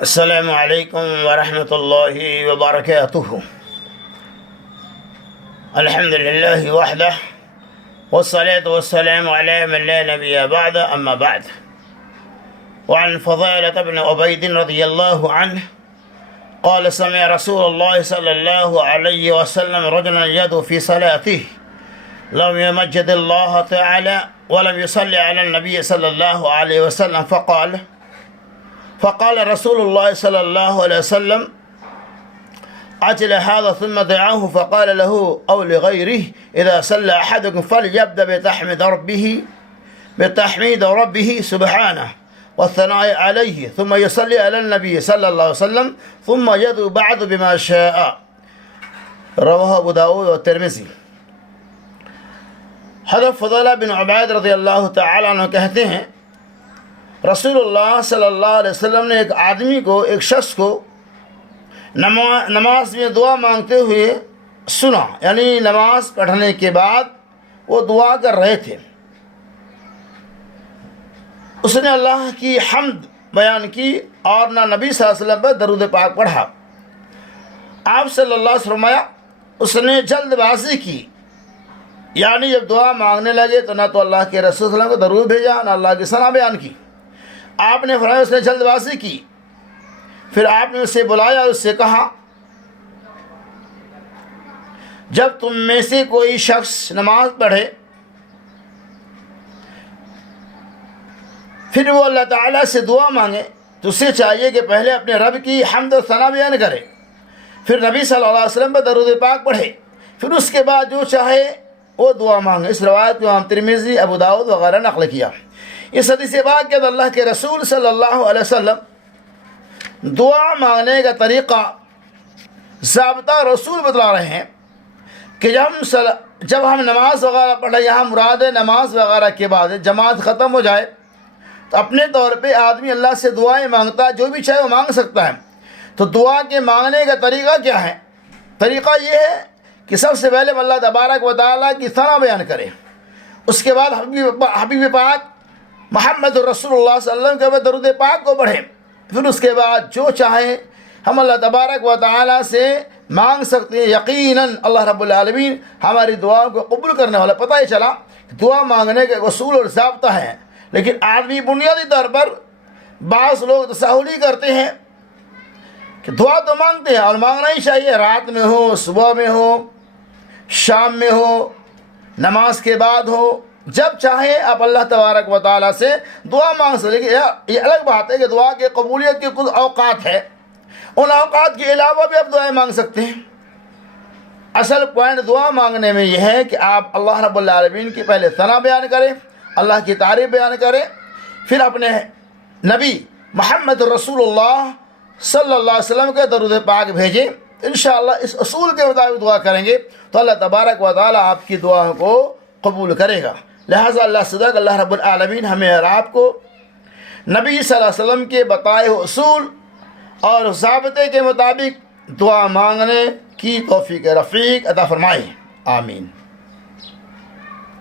السلام علیکم ورحمۃ اللہ وبرکاتہ۔ الحمد للہ وحدہ والصلاة والسلام علی من لا نبی بعد اما بعد۔ وعن فضالة بن عبید رضی اللہ عنہ قال سمع رسول اللہ صلی اللہ علیہ وسلم رجلا يدعو في صلاته لم يمجد الله تعالى ولم يصلي على النبي صلى الله عليه وسلم فقال رسول الله صلى الله عليه وسلم عجل هذا ثم دعاه فقال له أو لغيره إذا صلى أحدكم فليبدأ بتحميد ربه سبحانه والثناء عليه ثم يصلي على النبي صلى الله عليه وسلم ثم يدعو بعد بما شاء۔ رواه ابو داود والترمذی۔ حضرت فضالہ بن عبید رضی اللہ تعالی عنہ کہتے ہیں رسول اللہ صلی اللہ علیہ وسلم نے ایک شخص کو نماز میں دعا مانگتے ہوئے سنا، یعنی نماز پڑھنے کے بعد وہ دعا کر رہے تھے۔ اس نے اللہ کی حمد بیان کی اور نہ نبی صلی اللہ علیہ وسلم پر درود پاک پڑھا۔ آپ صلی اللہ علیہ وسلم فرمایا اس نے جلد بازی کی، یعنی جب دعا مانگنے لگے تو نہ تو اللہ کے رسول صلی اللہ علیہ وسلم کو درود بھیجا نہ اللہ کی ثنا بیان کی۔ آپ نے فرمایا اس نے جلد بازی کی۔ پھر آپ نے اسے بلایا اور اس سے کہا جب تم میں سے کوئی شخص نماز پڑھے پھر وہ اللہ تعالیٰ سے دعا مانگے تو اسے چاہیے کہ پہلے اپنے رب کی حمد و ثنا بیان کرے، پھر نبی صلی اللہ علیہ وسلم پر درود پاک پڑھے، پھر اس کے بعد جو چاہے وہ دعا مانگے۔ اس روایت کو امام ترمذی، ابو داؤد وغیرہ نقل کیا۔ اس حدیث پاک کے اندر اللہ کے رسول صلی اللہ علیہ وسلم دعا مانگنے کا طریقہ ضابطہ رسول بتلا رہے ہیں کہ جب ہم نماز وغیرہ پڑھیں، یہاں مراد نماز وغیرہ کے بعد جماعت ختم ہو جائے تو اپنے طور پہ آدمی اللہ سے دعائیں مانگتا ہے، جو بھی چاہے وہ مانگ سکتا ہے۔ تو دعا کے مانگنے کا طریقہ کیا ہے؟ طریقہ یہ ہے کہ سب سے پہلے اللہ تبارک و تعالیٰ کی ثنا بیان کرے، اس کے بعد حبیب پاک محمد رسول اللہ صلی اللہ علیہ وسلم کے درود پاک کو پڑھیں، پھر اس کے بعد جو چاہے ہم اللہ تبارک و تعالیٰ سے مانگ سکتے ہیں۔ یقیناً اللہ رب العالمین ہماری دعاؤں کو قبول کرنے والا۔ پتہ ہی چلا دعا مانگنے کے اصول اور ضابطہ ہیں، لیکن آدمی بنیادی طور پر بعض لوگ تساہلی کرتے ہیں کہ دعا تو مانگتے ہیں اور مانگنا ہی چاہیے، رات میں ہو، صبح میں ہو، شام میں ہو، نماز کے بعد ہو، جب چاہے آپ اللہ تبارک و تعالیٰ سے دعا مانگ سکتے۔ لیکن یہ الگ بات ہے کہ دعا کی قبولیت کے کچھ اوقات ہے، ان اوقات کے علاوہ بھی آپ دعائیں مانگ سکتے ہیں۔ اصل پوائنٹ دعا مانگنے میں یہ ہے کہ آپ اللہ رب العالمین کی پہلے ثنا بیان کریں، اللہ کی تعریف بیان کریں، پھر اپنے نبی محمد رسول اللہ صلی اللہ علیہ وسلم کے درود پاک بھیجیں۔ انشاءاللہ اس اصول کے مطابق دعا کریں گے تو اللہ تبارک و تعالیٰ آپ کی دعاؤں کو قبول کرے گا۔ لہٰذا اللہ صدق اللہ رب العالمین ہمیں اور آپ کو نبی صلی اللہ علیہ وسلم کے بتائے ہوئے اصول اور ضابطے کے مطابق دعا مانگنے کی توفیق رفیق عطا فرمائے، آمین۔